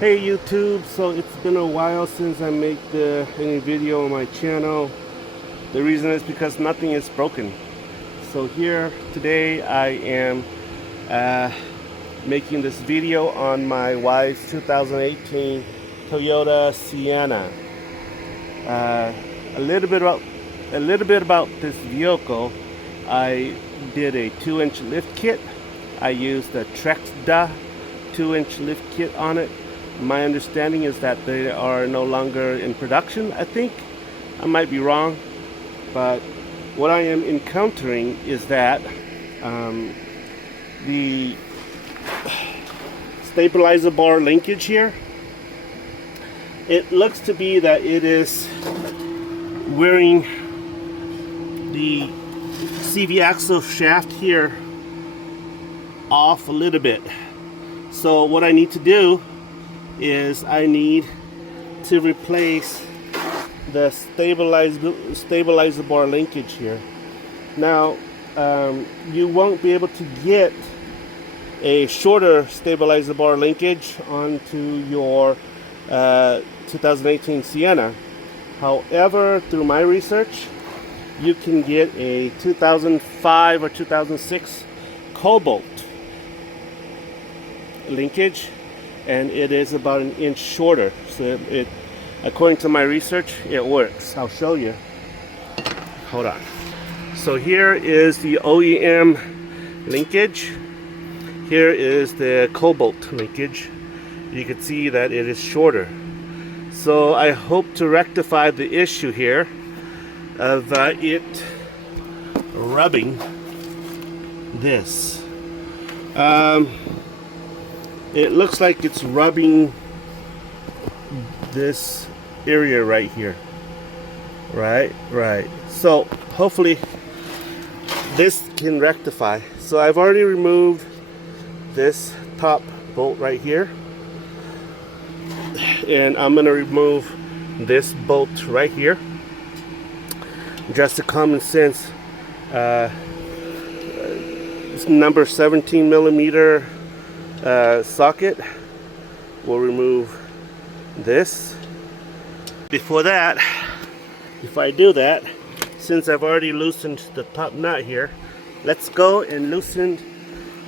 Hey YouTube, so it's been a while since I made any video on my channel. The reason is because nothing is broken. So here today I am making this video on my wife's 2018 Toyota Sienna. A little bit about this vehicle. I did a 2-inch lift kit. I used a Traxda 2-inch lift kit on it. My understanding is that they are no longer in production, I think. I might be wrong, but what I am encountering is that the stabilizer bar linkage here, it looks to be that it is wearing the CV axle shaft here off a little bit. So what I need to do is I need to replace the stabilizer bar linkage here. Now you won't be able to get a shorter stabilizer bar linkage onto your 2018 Sienna. However, through my research, you can get a 2005 or 2006 Cobalt linkage, and it is about an inch shorter. So according to my research, it works. I'll show you. Hold on. So here is the OEM linkage. Here is the Cobalt linkage. You can see that it is shorter. So I hope to rectify the issue here of it rubbing this. It looks like it's rubbing this area right here. Right. So hopefully this can rectify. So I've already removed this top bolt right here, and I'm gonna remove this bolt right here. Just a common sense number 17 millimeter socket. We'll remove this. Before that, if I do that, since I've already loosened the top nut here, let's go and loosen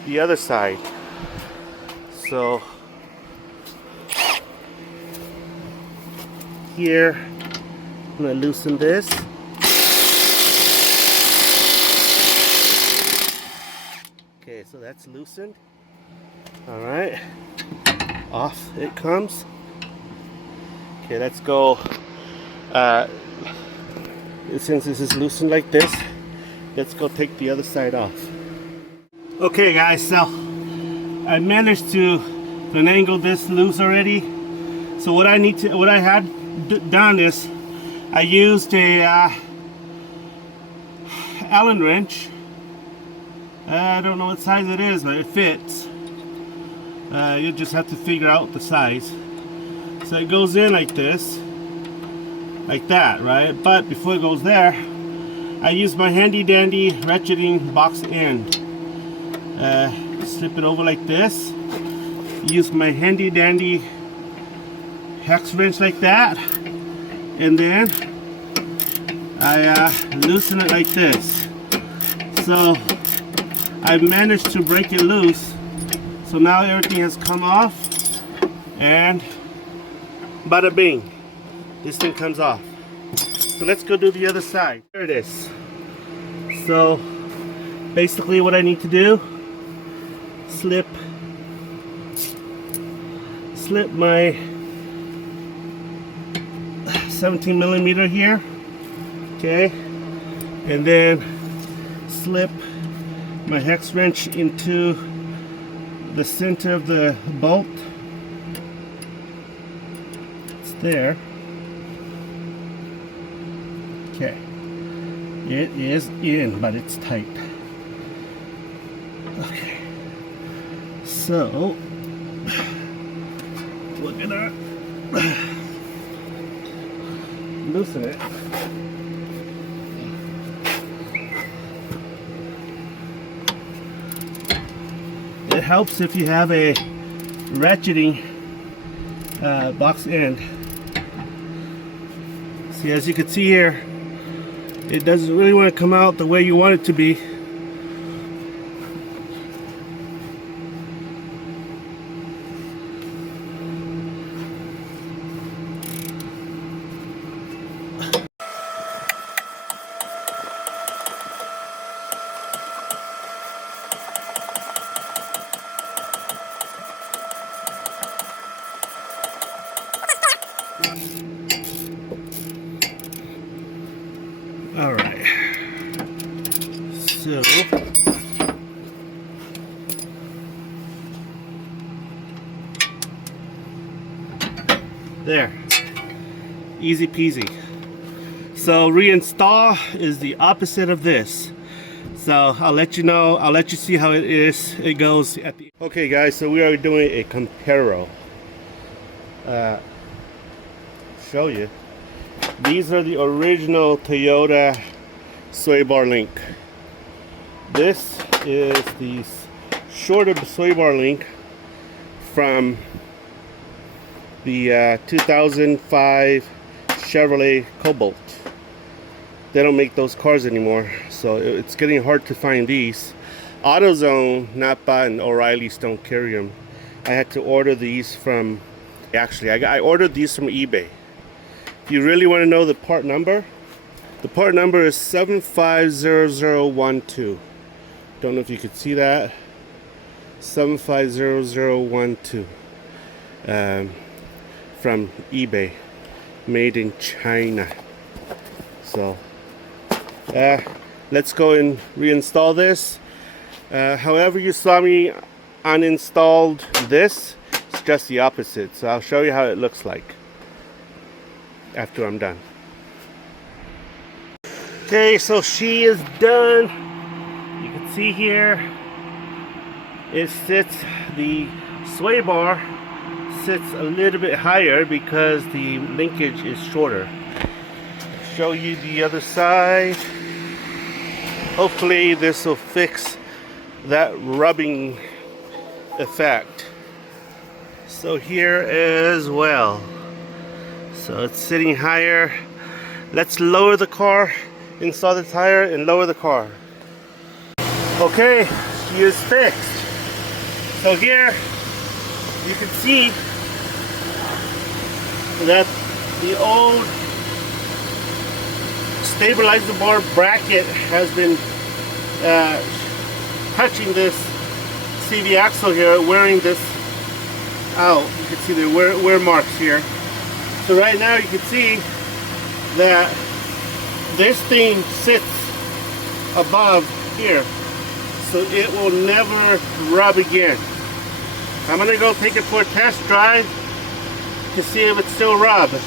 the other side. So here, I'm gonna loosen this. Okay, so that's loosened. All right, off it comes. Okay, let's go. Since this is loosened like this, let's go take the other side off. Okay, guys, so I managed to finagle this loose already. So what I had done is I used a Allen wrench. I don't know what size it is, but it fits. You just have to figure out the size. So it goes in like this, like that, right? But before it goes there, I use my handy dandy ratcheting box end. Slip it over like this. Use my handy dandy hex wrench like that, and then I loosen it like this. So I managed to break it loose. So now everything has come off, and bada bing, this thing comes off. So let's go do the other side. There it is. So basically what I need to do, slip my 17 millimeter here, okay, and then slip my hex wrench into the center of the bolt. It's there. Okay, it is in, but it's tight. Okay, so we're gonna loosen it. It helps if you have a ratcheting box end. See, as you can see here, it doesn't really want to come out the way you want it to be. All right, so there, easy peasy. So reinstall is the opposite of this. So I'll let you know, I'll let you see how it goes at the. Okay guys, so we are doing a comparo. Show you. These are the original Toyota Sway Bar Link. This is the shorter Sway Bar Link from the 2005 Chevrolet Cobalt. They don't make those cars anymore, so it's getting hard to find these. AutoZone, Napa, and O'Reilly's don't carry them. I had to order these from, actually I ordered these from eBay. If you really want to know the part number is 750012. Don't know if you could see that. 750012 from eBay, made in China. So let's go and reinstall this. However you saw me uninstalled this, it's just the opposite. So I'll show you how it looks like after I'm done. Okay, so she is done. You can see here it sits, the sway bar sits a little bit higher because the linkage is shorter. Show you the other side. Hopefully this will fix that rubbing effect. So here as well. So it's sitting higher. Let's lower the car, install the tire, and lower the car. Okay, she is fixed. So here you can see that the old stabilizer bar bracket has been touching this CV axle here, wearing this out. You can see the wear marks here. So right now you can see that this thing sits above here, so it will never rub again. I'm gonna go take it for a test drive to see if it still rubs.